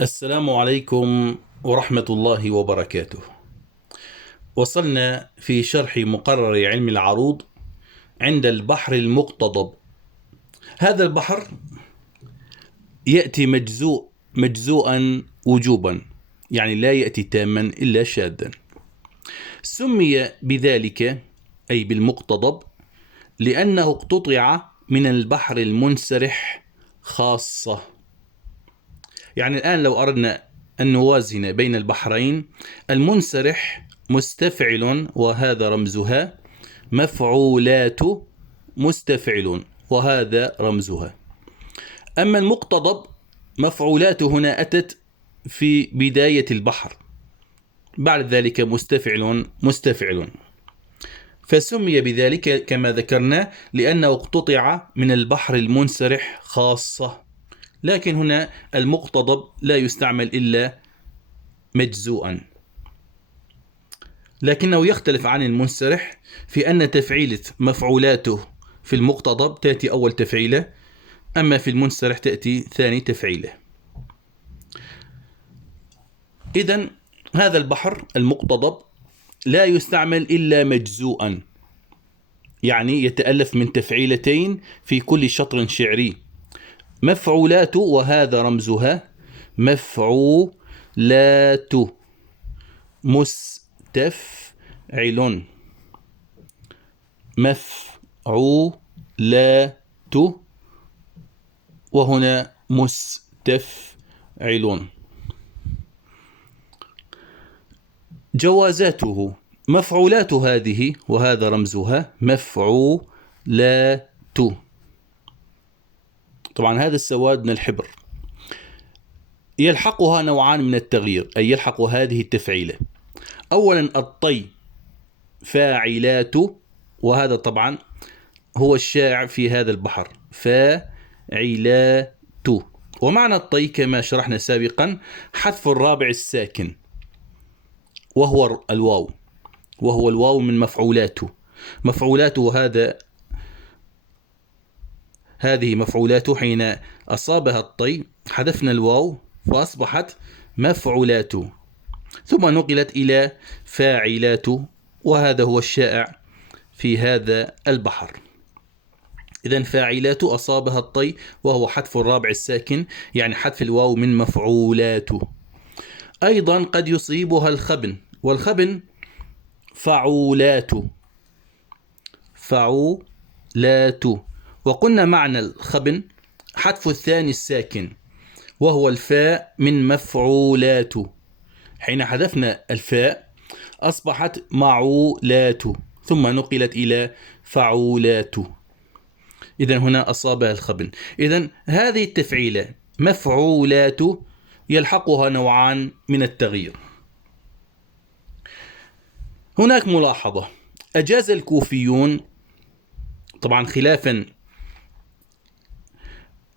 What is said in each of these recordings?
السلام عليكم ورحمة الله وبركاته. وصلنا في شرح مقرر علم العروض عند البحر المقتضب. هذا البحر يأتي مجزوءا وجوبا، يعني لا يأتي تاما إلا شاذا. سمي بذلك أي بالمقتضب لأنه اقتطع من البحر المنسرح خاصة. يعني الآن لو أردنا أن نوازن بين البحرين، المنسرح مستفعل وهذا رمزها، مفعولات مستفعل وهذا رمزها. أما المقتضب مفعولات هنا أتت في بداية البحر، بعد ذلك مستفعل، فسمي بذلك كما ذكرنا لأنه اقتطع من البحر المنسرح خاصة. لكن هنا المقتضب لا يستعمل إلا مجزوءا، لكنه يختلف عن المنسرح في أن تفعيلة مفعولاته في المقتضب تأتي أول تفعيلة، أما في المنسرح تأتي ثاني تفعيلة. إذن هذا البحر المقتضب لا يستعمل إلا مجزوءا، يعني يتألف من تفعيلتين في كل شطر شعري. مفعولات وهذا رمزها، مفعولات مستفعل، مفعولات وهنا مستفعل. جوازاته مفعولات هذه وهذا رمزها، مفعولات. طبعا هذا السواد من الحبر. يلحقها نوعان من التغيير، أي يلحق هذه التفعيلة. أولا الطي فاعلات، وهذا طبعا هو الشائع في هذا البحر، فاعلات. ومعنى الطي كما شرحنا سابقا حذف الرابع الساكن وهو الواو من مفعولاته. هذه مفعولاته حين أصابها الطي حذفنا الواو فأصبحت مفعولات، ثم نقلت إلى فاعلات، وهذا هو الشائع في هذا البحر. إذن فاعلات أصابها الطي وهو حذف الرابع الساكن، يعني حذف الواو من مفعولات. أيضا قد يصيبها الخبن، والخبن فعولات. وقلنا معنى الخبن حذف الثاني الساكن وهو الفاء من مفعولات، حين حذفنا الفاء أصبحت معولات ثم نقلت إلى فعولات. إذن هنا أصابها الخبن. إذن هذه التفعيلة مفعولات يلحقها نوعان من التغيير. هناك ملاحظة، أجاز الكوفيون طبعا خلافا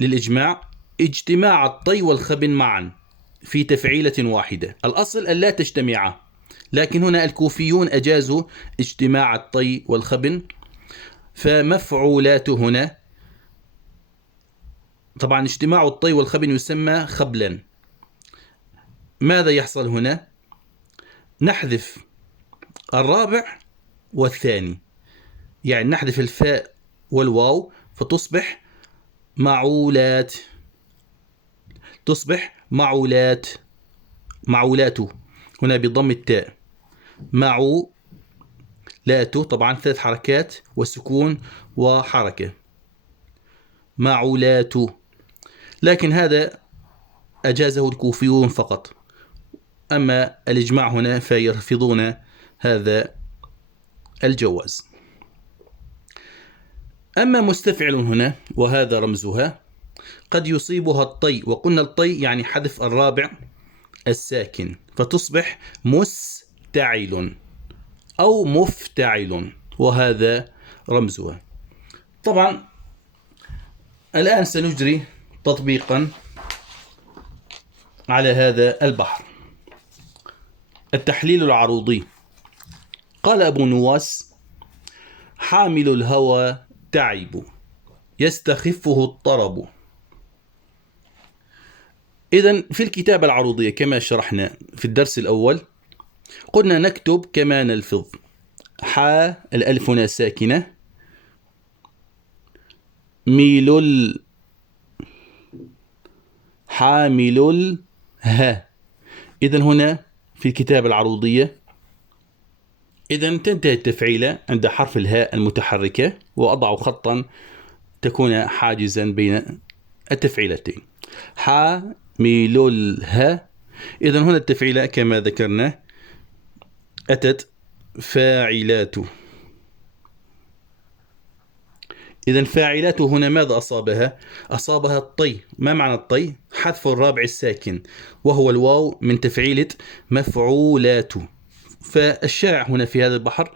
للإجماع اجتماع الطي والخبن معا في تفعيلة واحدة، الأصل أن لا تجتمعا، لكن هنا الكوفيون أجازوا اجتماع الطي والخبن. فمفعولات هنا طبعا اجتماع الطي والخبن يسمى خبلا. ماذا يحصل هنا؟ نحذف الرابع والثاني، يعني نحذف الفاء والواو فتصبح معولات، معولات هنا بضم التاء، معولات طبعا 3 حركات وسكون وحركة، معولات. لكن هذا أجازه الكوفيون فقط، أما الإجماع هنا فيرفضون هذا الجواز. أما مستفعل هنا وهذا رمزها قد يصيبها الطي، وقلنا الطي يعني حذف الرابع الساكن فتصبح مستعل أو مفتعل وهذا رمزها. طبعا الآن سنجري تطبيقا على هذا البحر. التحليل العروضي. قال أبو نواس: حامل الهوى تعب يستخفه الطرب. إذن في الكتابة العروضية كما شرحنا في الدرس الأول قلنا نكتب كما نلفظ. حاء الألف هنا ساكنة، ميل حامل ها. إذن هنا في الكتابة العروضية إذن تنتهي التفعيلة عند حرف الهاء المتحركة، وأضع خطا تكون حاجزا بين التفعيلتين. حامل الها. إذن هنا التفعيلة كما ذكرنا أتت فاعلات. إذن فاعلات هنا ماذا أصابها؟ أصابها الطي. ما معنى الطي؟ حذف الرابع الساكن وهو الواو من تفعيلة مفعولات. فالشائع هنا في هذا البحر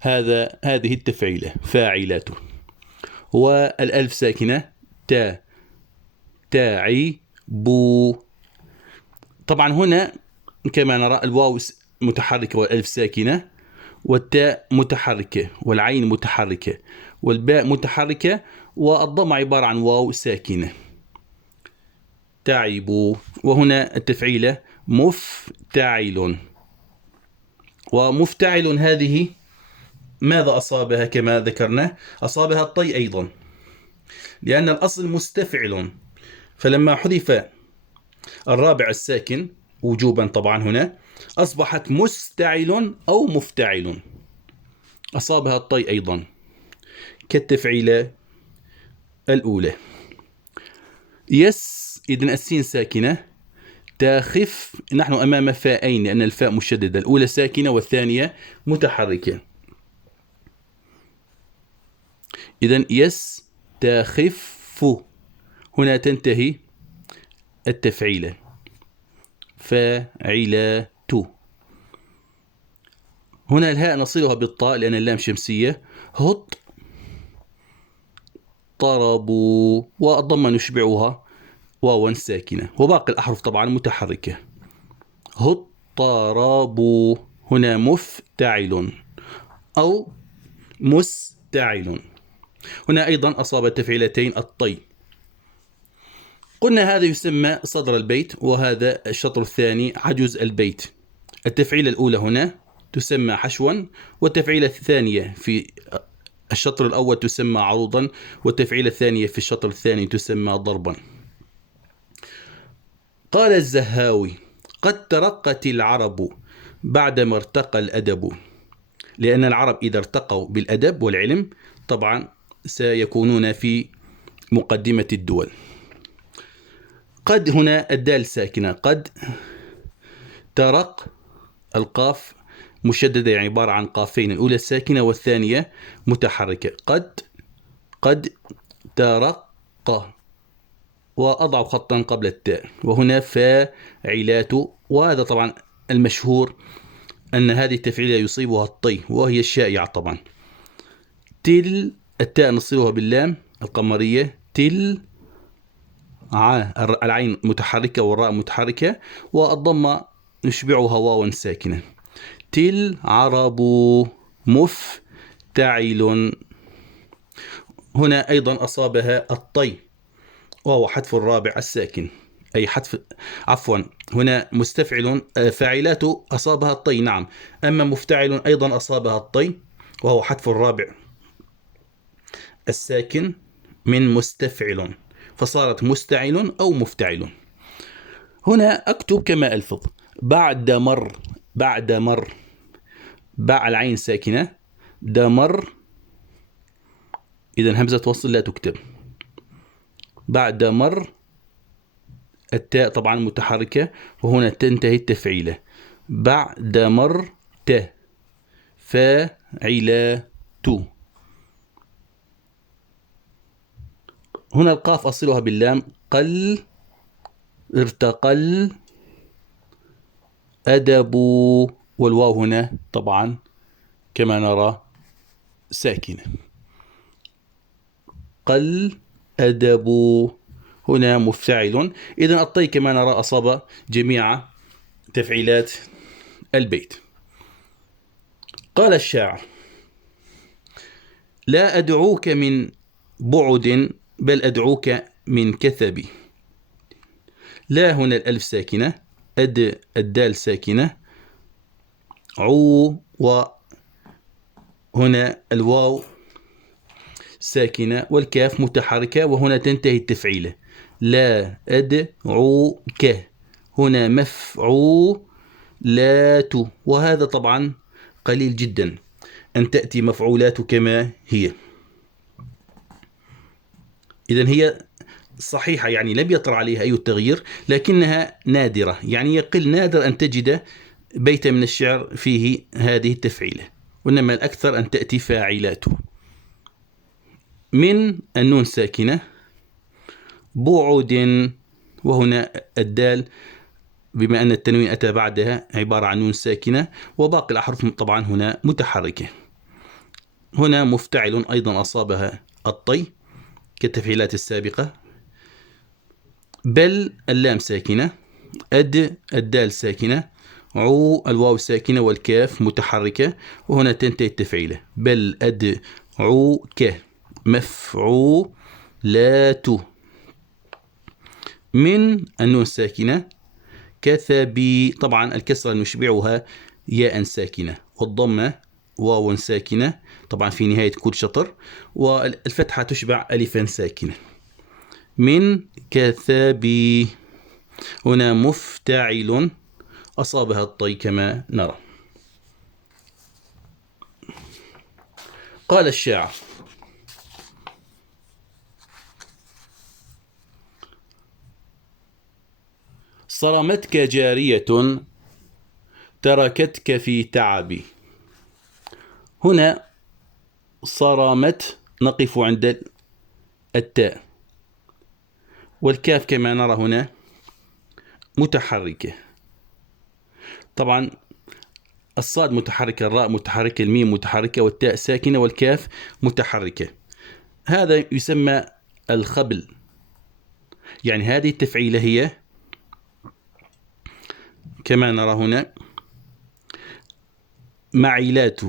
هذه التفعيلة فاعلات. والألف ساكنة تا، تاعي بو. طبعا هنا كما نرى الواو متحركة والألف ساكنة والتاء متحركة والعين متحركة والباء متحركة والضمة عبارة عن واو ساكنة. تعبوا. وهنا التفعيلة مفتعل. ومفتعل هذه ماذا أصابها كما ذكرنا؟ أصابها الطي أيضا، لأن الأصل مستفعل، فلما حذف الرابع الساكن وجوبا طبعا هنا أصبحت مستعل أو مفتعل، أصابها الطي أيضا كالتفعيلة الأولى. يس. إذن السين ساكنة. تاخف. نحن أمام فاءين لأن الفاء مشددة، الأولى ساكنة والثانية متحركة. إذن يس تاخف. هنا تنتهي التفعيلة فاعلات. هنا الهاء نصلها بالطاء لأن اللام شمسية. هط طربوا. والضمة نشبعها واوا ساكنة، وباقي الأحرف طبعا متحركة. هط طربوا. هنا مفتعل أو مستعل. هنا أيضا أصاب التفعيلتين الطي. قلنا هذا يسمى صدر البيت، وهذا الشطر الثاني عجز البيت. التفعيلة الأولى هنا تسمى حشوا، والتفعيلة الثانية في الشطر الأول تسمى عروضا، والتفعيلة الثانية في الشطر الثاني تسمى ضربا. قال الزهاوي: قد ترقت العرب بعدما ارتقى الأدب. لأن العرب إذا ارتقوا بالأدب والعلم طبعا سيكونون في مقدمة الدول. قد هنا الدال ساكنة. قد ترق. القاف مشددة يعني عبارة عن قافين، الأولى ساكنة والثانية متحركة. قد ترق. وأضع خطا قبل التاء. وهنا فاعلات. وهذا طبعا المشهور أن هذه التفعيلة يصيبها الطي وهي الشائعة طبعا. تل. التاء نصلها باللام القمرية. تل. العين متحركة والراء متحركة، والضمة نشبعها واوا ساكنة. تل عرب مفتعل. هنا أيضا أصابها الطي وهو حذف الرابع الساكن، أي حذف هنا مستفعل فاعلات أصابها الطي نعم، أما مفتعل أيضا أصابها الطي وهو حذف الرابع الساكن من مستفعل، فصارت مستعل أو مفتعل. هنا أكتب كما ألفظ. بعد مر. باع العين ساكنة. دمر. إذن همزة وصل لا تكتب. بعد مر. التاء طبعا متحركة وهنا تنتهي التفعيلة. بعد مر ت. فاعلات. هنا القاف أصلها باللام. قل. ارتقل. أدب. والواو هنا طبعا كما نرى ساكنة. قل أدب. هنا مفتعل. إذن الطي كما نرى أصاب جميع تفعيلات البيت. قال الشاعر: لا أدعوك من بعد بل أدعوك من كثب. لا هنا الألف ساكنة، الدال ساكنة، عو، وهنا الواو ساكنة، والكاف متحركة، وهنا تنتهي التفعيلة. لا أدعوك، هنا مفعولات، وهذا طبعا قليل جدا أن تأتي مفعولات كما هي. إذن هي صحيحة، يعني لم يطر عليها أي تغيير، لكنها نادرة، يعني يقل نادر أن تجد بيتا من الشعر فيه هذه التفعيلة، وإنما الأكثر أن تأتي فاعلات. من النون ساكنة، بعد، وهنا الدال بما أن التنوين أتى بعدها عبارة عن نون ساكنة، وباقي الأحرف طبعا هنا متحركة. هنا مفتعل أيضا أصابها الطي كالتفعيلات السابقة. بل اللام ساكنة، الدال ساكنة، عو الواو ساكنة، والكاف متحركة، وهنا تنتهي التفعيلة. بل أدعوك، مفعولات. من النون ساكنة، كثبي، طبعا الكسرة نشبعها ياء ساكنة، والضمة واو ساكنة طبعا في نهاية كل شطر، والفتحة تشبع ألفا ساكنة. من كثبي، هنا مفتعل أصابها الطي كما نرى. قال الشاعر: صرمتك جارية تركتك في تعبي. هنا صرمت نقف عند التاء، والكاف كما نرى هنا متحركة، طبعا الصاد متحركة، الراء متحركة، الميم متحركة، والتاء ساكنة، والكاف متحركة. هذا يسمى الخبل، يعني هذه التفعيلة هي كما نرى هنا معيلات،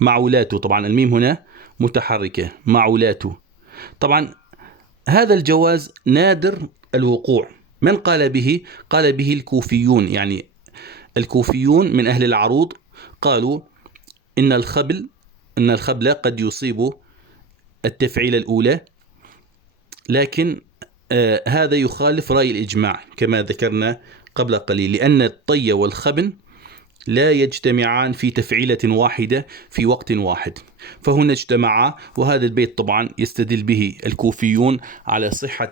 معولات، طبعا الميم هنا متحركة، معولات. طبعا هذا الجواز نادر الوقوع. من قال به؟ قال به الكوفيون، يعني الكوفيون من أهل العروض قالوا إن الخبل قد يصيب التفعيلة الأولى، لكن هذا يخالف رأي الإجماع كما ذكرنا قبل قليل، لأن الطي والخبن لا يجتمعان في تفعيلة واحدة في وقت واحد، فهنا اجتمعا، وهذا البيت طبعا يستدل به الكوفيون على صحة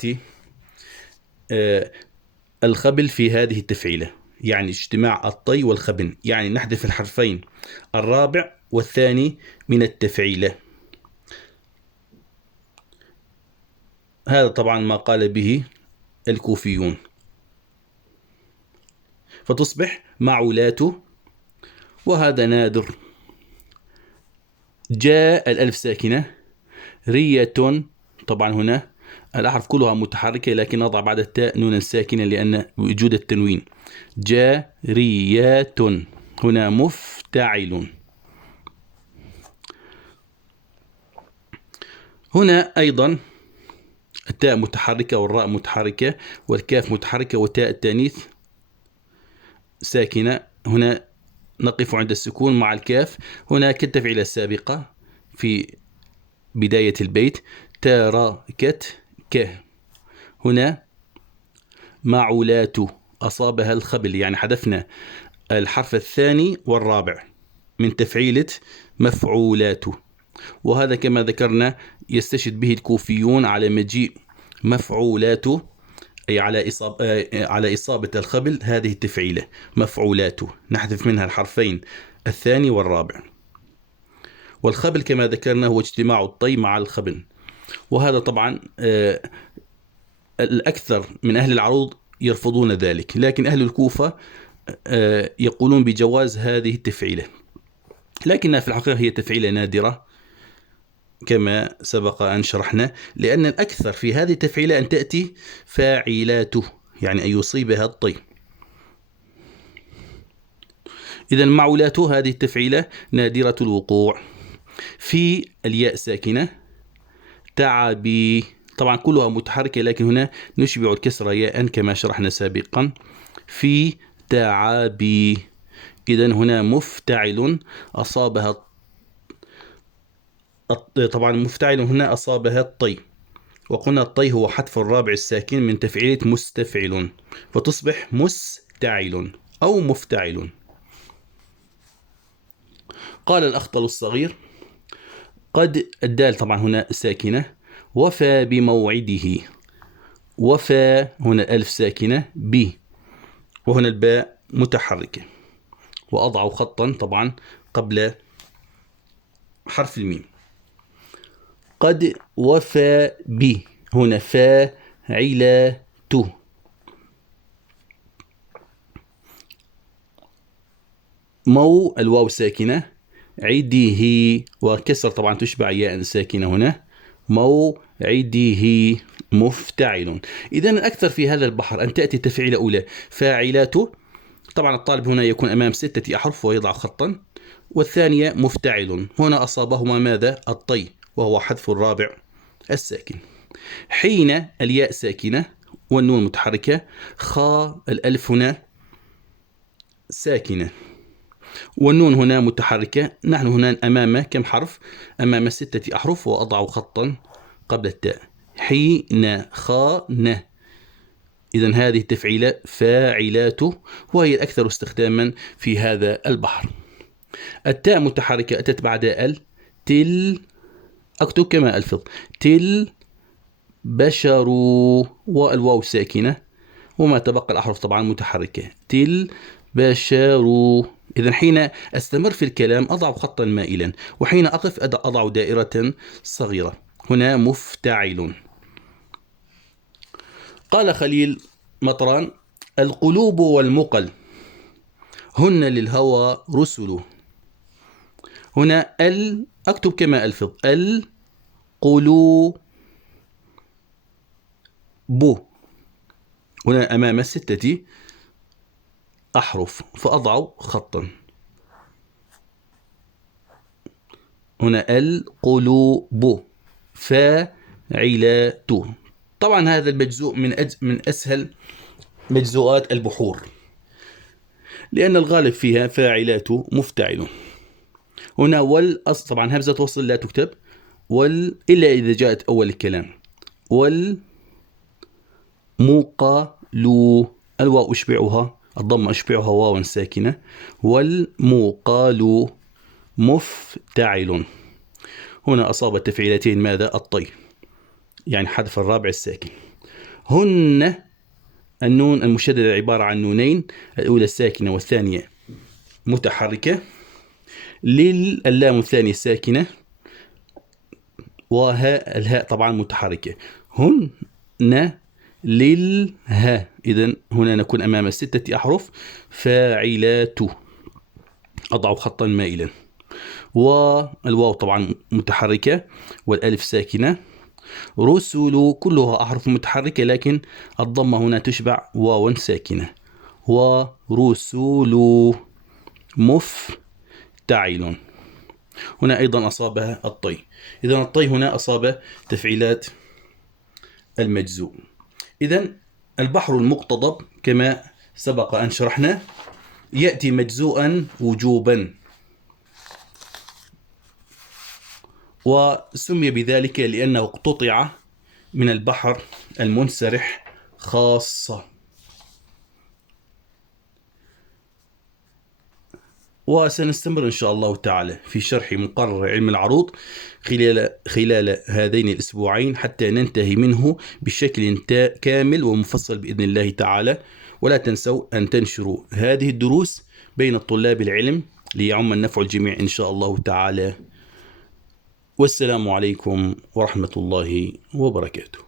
الخبل في هذه التفعيلة، يعني اجتماع الطي والخبن، يعني نحذف الحرفين الرابع والثاني من التفعيلة. هذا طبعا ما قال به الكوفيون، فتصبح معولات، وهذا نادر. جاء الألف ساكنة، رية، طبعا هنا الأحرف كلها متحركة، لكن أضع بعد التاء نونا ساكنة لأن وجود التنوين. جاريات، هنا مفتعل. هنا أيضا التاء متحركة، والراء متحركة، والكاف متحركة، وتاء التانيث ساكنة. هنا نقف عند السكون مع الكاف، هنا كالتفعيلة السابقة في بداية البيت، تركت ك. هنا معولات أصابها الخبل، يعني حذفنا الحرف الثاني والرابع من تفعيلة مفعولات، وهذا كما ذكرنا يستشهد به الكوفيون على مجيء مفعولات، أي على إصابة الخبل هذه التفعيلة مفعولات، نحذف منها الحرفين الثاني والرابع. والخبل كما ذكرنا هو اجتماع الطي مع الخبن، وهذا طبعا الأكثر من أهل العروض يرفضون ذلك، لكن أهل الكوفة يقولون بجواز هذه التفعيلة، لكنها في الحقيقة هي تفعيلة نادرة كما سبق أن شرحنا، لأن الأكثر في هذه التفعيلة أن تأتي فاعلاته، يعني أن يصيبها الطي. إذن معولات هذه التفعيلة نادرة الوقوع. في الياء ساكنة، تعبي، طبعا كلها متحركة، لكن هنا نشبع الكسرة ياء كما شرحنا سابقا. في تعابي. إذن هنا مفتعل أصابها طبعا مفتعل هنا أصابها الطي، وقلنا الطي هو حذف الرابع الساكن من تفعيلة مستفعل، فتصبح مستعل أو مفتعل. قال الأخطل الصغير قد، الدال طبعا هنا ساكنة، وفى بموعده. وفى هنا ألف ساكنة ب، وهنا الباء متحركة، وأضع خطا طبعا قبل حرف الميم. قد وفى ب، هنا فاعلته. مو الواو ساكنة، عده، وكسر طبعا تشبع ياء ساكنة هنا، موعده مفتعل. إذا الأكثر في هذا البحر أن تأتي تفعيلة أولى فاعلاته، طبعا الطالب هنا يكون أمام 6 أحرف ويضع خطا، والثانية مفتعل، هنا أصابهما ماذا؟ الطي، وهو حذف الرابع الساكن. حين الياء ساكنة والنون متحركة، خاء الألف هنا ساكنة والنون هنا متحركة. نحن هنا أمام كم حرف؟ أمام 6 أحرف، وأضع خطا قبل التاء. حين خان. إذن هذه التفعيلة فاعلاته، وهي الأكثر استخداما في هذا البحر. التاء متحركة أتت بعد ال، تل، أكتب كما ألفظ، تل بشر، والواو ساكنة، وما تبقى الأحرف طبعا متحركة، تل بشر. إذا حين أستمر في الكلام أضع خطا مائلا، وحين أقف أضع دائرة صغيرة. هنا مفتعل. قال خليل مطران القلوب والمقل هن للهوى رسل. هنا ال، أكتب كما ألفظ، القلوب، هنا أمام 6 أحرف، فأضع خطا. هنا القلوب فاعلات. طبعا هذا المجزوء من أسهل مجزوءات البحور، لأن الغالب فيها فاعلات مفتعل. هنا طبعا همزة وصل لا تكتب، إلا إذا جاءت أول الكلام. والمقال، الواو أشبعها، الضم أشبعها واوا ساكنة، والمقال مفتعل. هنا أصاب التفعيلتين ماذا؟ الطي، يعني حذف الرابع الساكن. هن، النون المشددة عبارة عن نونين، الأولى الساكنة والثانية متحركة. اللام الثانية ساكنة، وهاء الهاء طبعا متحركة. هن للها. إذن هنا نكون أمام 6 أحرف فاعلات، أضع خطا مائلا. والواو طبعا متحركة، والألف ساكنة. رسل كلها أحرف متحركة، لكن الضمة هنا تشبع واوا ساكنة. ورسل مفتعل. هنا أيضا أصابها الطي. إذن الطي هنا أصاب تفعيلات المجزوء. إذن البحر المقتضب كما سبق أن شرحنا يأتي مجزوءا وجوبا، وسمي بذلك لأنه اقتطع من البحر المنسرح خاصة. وسنستمر إن شاء الله تعالى في شرح مقرر علم العروض خلال هذين الأسبوعين حتى ننتهي منه بشكل كامل ومفصل بإذن الله تعالى. ولا تنسوا أن تنشروا هذه الدروس بين الطلاب العلم ليعم النفع الجميع إن شاء الله تعالى. والسلام عليكم ورحمة الله وبركاته.